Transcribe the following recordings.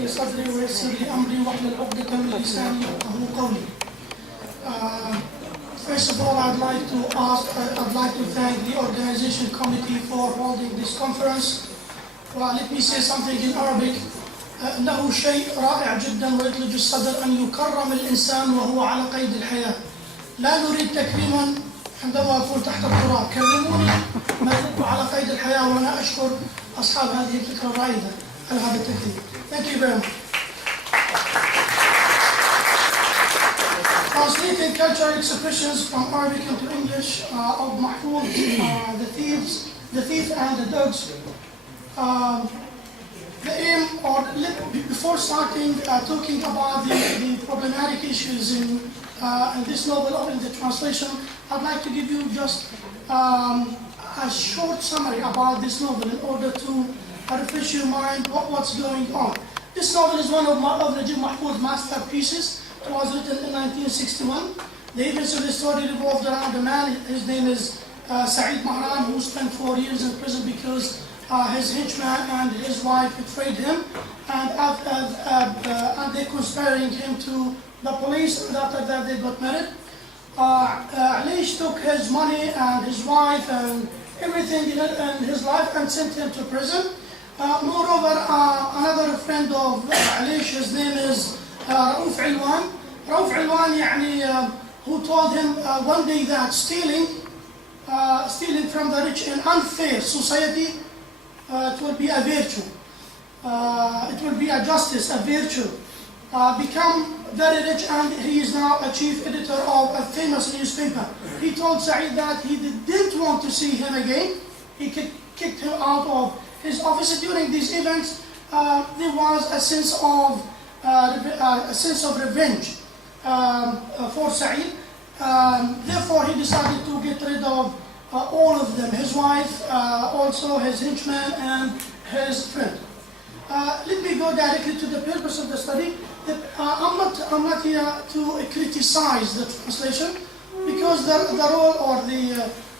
لي صدري ويسر لي أمري واحلل عقدة من لساني يفقهوا قولي. First of all, I'd like to thank the organization committee for holding this conference. Let me say something in Arabic. إنه شيء رائع جدا ويثلج الصدر أن يكرم الإنسان وهو على قيد الحياة. لا نريد تكريما عندما أكون تحت التراب، كرموني ما دمت على قيد الحياة، وأنا أشكر أصحاب هذه الفكرة الرائدة على هذا التكريم. Thank you very much. Translating cultural expressions from Arabic into English of Mahfouz, the thief and the dogs. The aim, or before starting talking about the problematic issues in this novel or in the translation, I'd like to give you just a short summary about this novel in order to refresh your mind what's going on. This novel is one of Najib Mahfouz's masterpieces. It was written in 1961. The events of the story revolved around a man. His name is Saeed Mahran, who spent 4 years in prison because his henchman and his wife betrayed him, and they conspiring him to the police, and after that they got married. Alish took his money and his wife and everything in his life and sent him to prison. Moreover, another friend of Alish, his name is Raouf Ilwan. Raouf Ilwan, who told him one day that stealing from the rich in unfair society, it will be a virtue. It will be a justice, a virtue. Become very rich, and he is now a chief editor of a famous newspaper. He told Saeed that he didn't want to see him again. He kicked him out of his office. During these events, there was a sense of revenge for Saeed. Therefore, he decided to get rid of all of them, his wife, also his henchman, and his friend. Let me go directly to the purpose of the study. I'm not here to criticize the translation, because the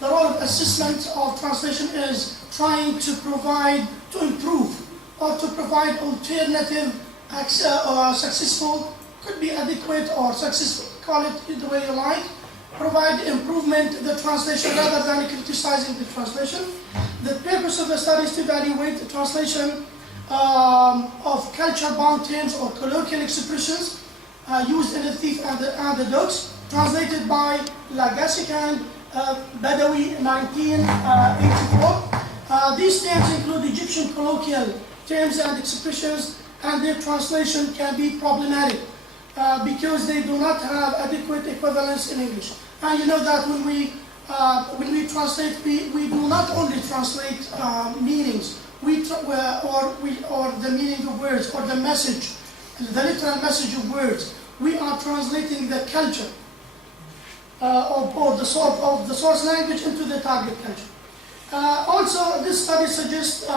role of assessment of translation is trying to improve, or to provide alternative, successful, could be adequate or successful, call it the way you like, provide improvement to the translation rather than criticizing the translation. The purpose of the study is to evaluate the translation of culture-bound terms or colloquial expressions used in The Thief and the Dogs, translated by Lagassic and Badawi in 1984. These terms include Egyptian colloquial terms and expressions, and their translation can be problematic because they do not have adequate equivalence in English. And you know that when we translate, we do not only translate meanings, or the meaning of words, or the message, the literal message of words. We are translating the culture or the source language into the target culture. Also, this study suggests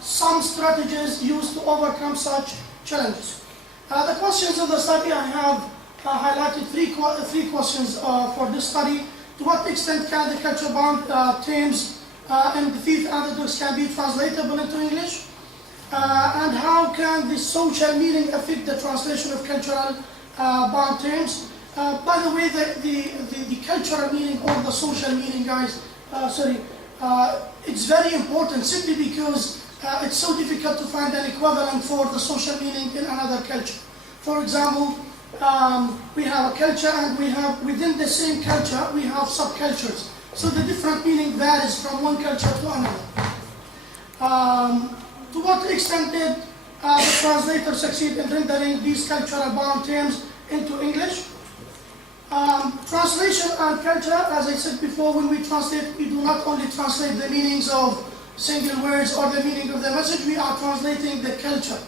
some strategies used to overcome such challenges. The questions of the study, I have highlighted three questions for this study. To what extent can the culture-bound terms and The Thief and the Dogs can be translatable into English? And how can the social meaning affect the translation of cultural bound terms? By the way, the cultural meaning or the social meaning, guys, it's very important simply because it's so difficult to find an equivalent for the social meaning in another culture. For example, we have a culture, and we have, within the same culture, we have subcultures. So the different meaning varies from one culture to another. To what extent did the translator succeed in rendering these cultural bound terms into English? Translation and culture, as I said before, when we translate, we do not only translate the meanings of single words or the meaning of the message, we are translating the culture.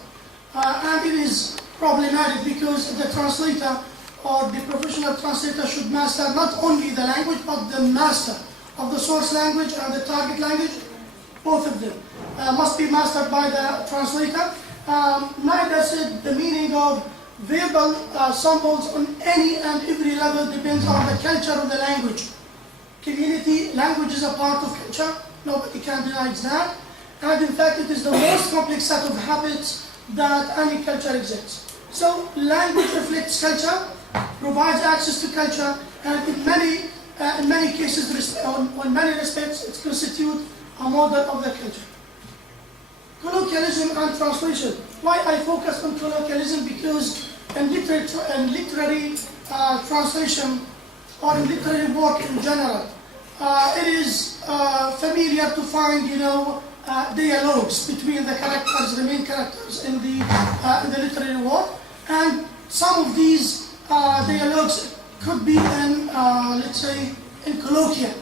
And it is problematic because the translator or the professional translator should master not only the language, but the master of the source language and the target language. Both of them must be mastered by the translator. Neither said the meaning of verbal symbols on any and every level depends on the culture of the language. Community, language is a part of culture, nobody can deny that. And in fact, it is the most complex set of habits, that any culture exists. So language reflects culture, provides access to culture, and in many cases, in many respects, it constitutes a model of the culture. Colloquialism and translation. Why I focus on colloquialism? Because in literary translation or in literary work in general, it is familiar to find, dialogues between the characters, the main characters in the literary work, and some of these dialogues could be in, let's say, in colloquial.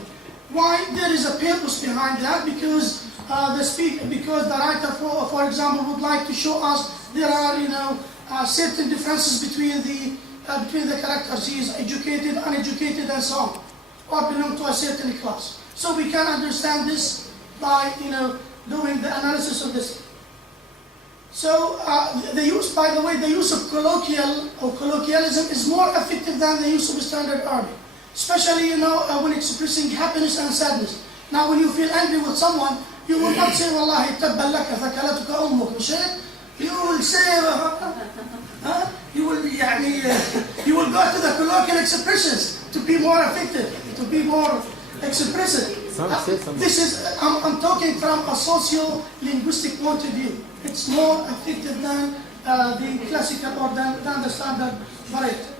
Why? There is a purpose behind that, because the writer, for example, would like to show us there are, certain differences between the characters. He is educated, uneducated, and so on, or belong to a certain class. So we can understand this by, doing the analysis of this. So the use of colloquial or colloquialism is more effective than the use of standard Arabic, especially when expressing happiness and sadness. Now, when you feel angry with someone, you will not say "Wallahi tabban laka thakalatka ummuk," you will say, you will go to the colloquial expressions to be more effective, to be more expressive. This is, I'm talking from a socio-linguistic point of view. It's more effective than the classical or than the standard variety.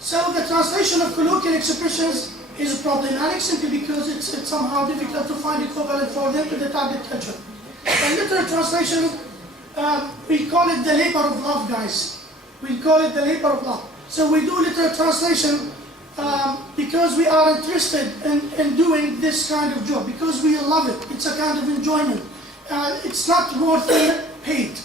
So the translation of colloquial expressions is problematic simply because it's somehow difficult to find equivalent for them in the target culture. In literal translation, we call it the labor of love, guys. We call it the labor of love. So we do literal translation because we are interested in doing this kind of job, because we love it. It's a kind of enjoyment. It's not worth paid,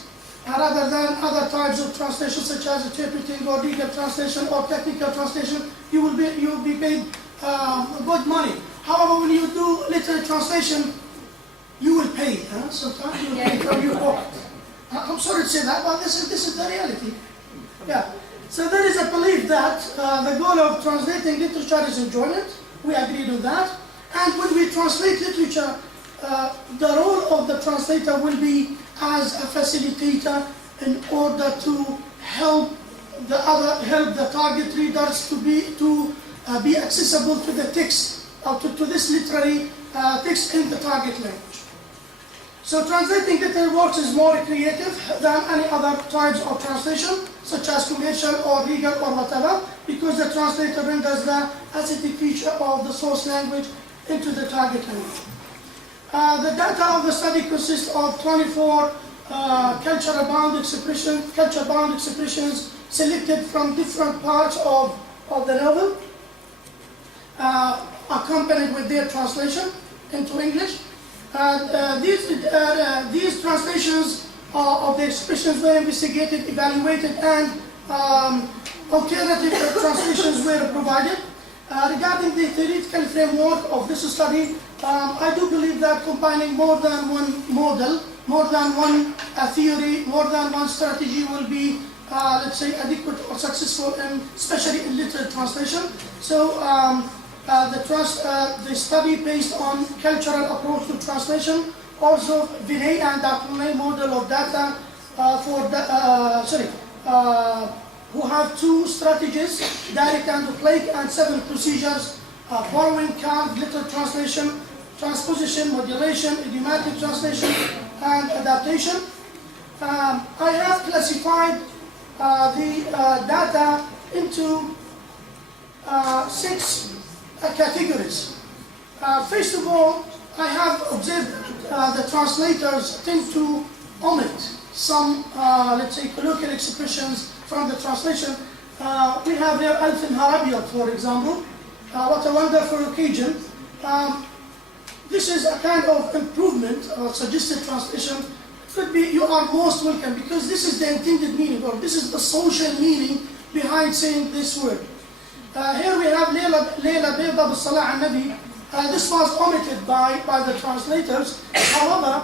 rather than other types of translation such as interpreting or legal translation or technical translation. You will be paid good money. However, when you do literal translation, you will pay. Sometimes you will pay from your pocket. I'm sorry to say that, but this is the reality. Yeah. So there is a belief that the goal of translating literature is enjoyment. We agreed on that. And when we translate literature, the role of the translator will be as a facilitator in order to help the target readers to be accessible to the text, or to this literary text in the target language. So translating literary works is more creative than any other types of translation, such as commercial or legal or whatever, because the translator renders the aesthetic feature of the source language into the target language. The data of the study consists of 24 culture-bound expressions selected from different parts of the novel, accompanied with their translation into English. These translations of the expressions were investigated, evaluated, and alternative translations were provided. Regarding the theoretical framework of this study, I do believe that combining more than one model, more than one theory, more than one strategy will be, let's say, adequate or successful, especially in literal translation. So the study based on cultural approach to translation, also Vinay and Dr. model of data who have 2 strategies, direct and oblique, and 7 procedures: borrowing, count, literal translation, transposition, modulation, idiomatic translation, and adaptation. I have classified the data into 6 categories. First of all, I have observed the translators tend to omit some, let's say, colloquial expressions from the translation. We have here Alf Harabiyat, for example. What a wonderful occasion. This is a kind of improvement or suggested translation. It could be, you are most welcome, because this is the intended meaning, or this is the social meaning behind saying this word. Here we have Layla Bayda Bis-Salah al-Nabi. This was omitted by the translators. However,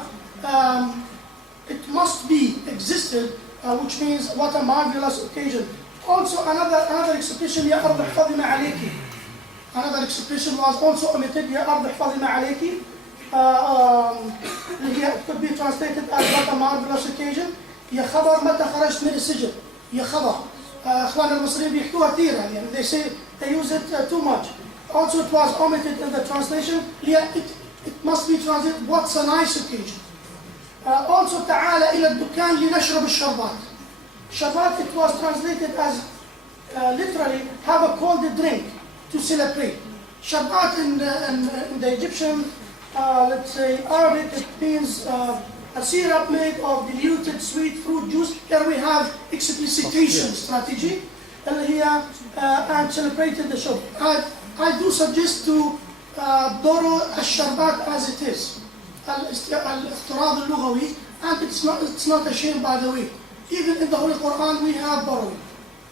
it must be existed, which means what a marvelous occasion. Also another expression, Ya Ardi Hfadhi Ma Alayki. Another expression was also omitted, Ya Ardi Hfadhi Ma Alayki. It could be translated as what a marvelous occasion. يا خبر متى خرجت من السجن، يا خبر. اخواننا المصريين بيحكوها كثير يعني they say they use it too much. Also it was omitted in the translation. It must be translated what's a nice occasion. Also تعال إلى الدكان لنشرب الشربات. Shabbat, it was translated as literally have a cold drink to celebrate. Shabbat in the Egyptian, let's say Arabic, it means a syrup made of diluted sweet fruit juice. Here we have explicitation strategy and celebrated the shop. I do suggest to borrow الشربات as it is. الافتراض اللغوي, and it's not a shame by the way. Even in the Holy Quran we have borrowing.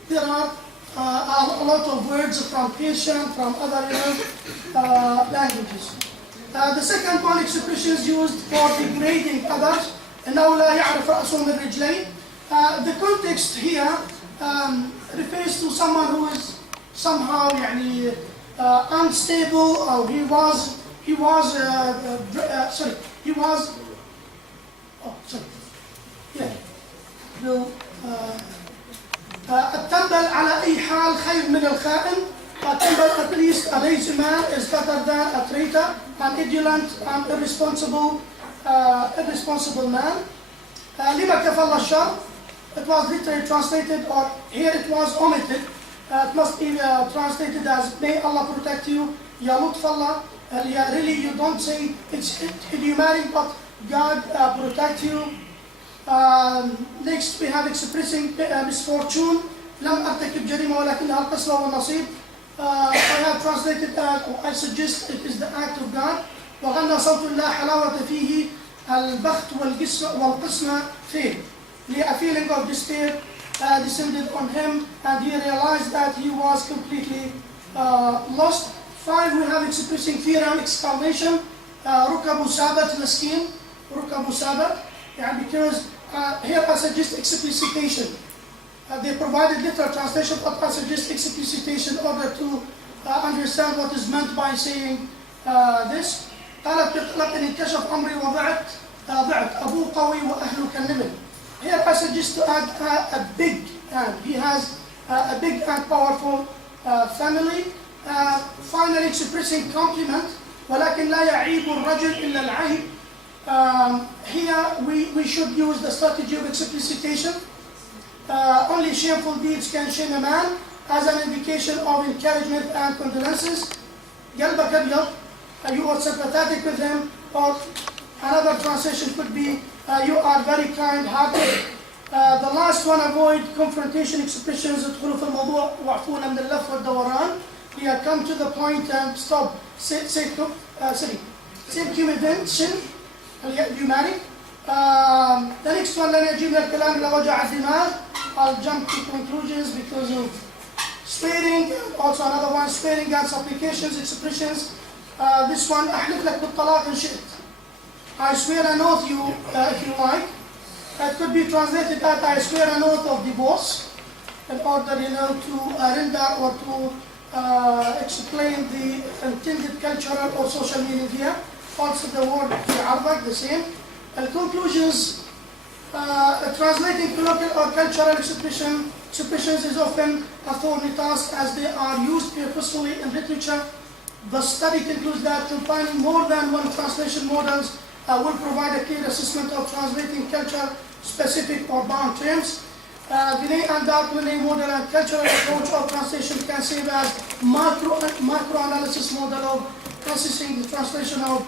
There are a lot of words from Persian, from other languages. The second one, expressions used for degrading others. إنه لا يعرف رأسه من رجليه. The context here refers to someone who is somehow يعني unstable, or he was التنبل على أي حال خير من الخائن. التنبل, at least a lazy man, is better than a traitor, an indolent and irresponsible man. لما كفل الشر, it was literally translated, or here it was omitted. It must be translated as may Allah protect you. Ya lutf Allah. Really you don't say it's idiomatic, but God protect you. Next we have expressing misfortune. لم أرتكب جريمة ولكنها القسوة والنصيب. I have translated that, I suggest it is the act of God. وغنى صوت الله حلاوة فيه البخت والقسمة فيه. A feeling of despair descended on him, and he realized that he was completely lost. 5, we have expressing fear and exclamation. ركبوا سابت مسكين. ركبوا سابت. Because here I suggest explicitation. They provided literal translation, but I suggest explicitation in order to understand what is meant by saying this. قالت بطلق إن انكشف أمري وضعت أبوه قوي وأهله كالنمل. Here I suggest to add a big, and he has a big and powerful family. Finally expressing compliment. ولكن لا يعيب الرجل إلا العيب. Here we should use the strategy of explicitation. Only shameful deeds can shame a man, as an indication of encouragement and condolences. قلبك أبيض, you are sympathetic with him, or another translation could be you are very kind-hearted. The last one, avoid confrontation expressions. ادخلوا في الموضوع واعفونا من اللف والدوران. We have come to the point and stop circumvention. اليوناني. The next one, لن يجيب الكلام إلى وجع الدماغ. I'll jump to conclusions because of swearing. Also another one, swearing and supplications, expressions. This one, أحلف لك بالطلاق إن شئت. I swear an oath you, if you like. It could be translated that I swear an oath of divorce, in order, to render or to explain the intended cultural or social meaning here. Also the word عياض, the same. Conclusions, translating colloquial or cultural expressions is often a thorny task, as they are used purposefully in literature. The study concludes that combining more than one translation models will provide a clear assessment of translating culture-specific or bound terms. The undoubtedly model and cultural approach of translation can serve as macro-analysis model of processing the translation of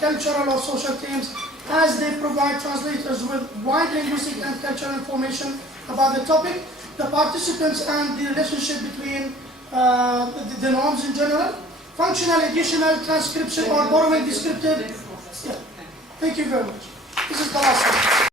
cultural or social terms, as they provide translators with wide linguistic and cultural information about the topic, the participants, and the relationship between the norms in general. Functional, additional, transcription, or borrowing descriptive. Yeah. Thank you very much. This is the last one.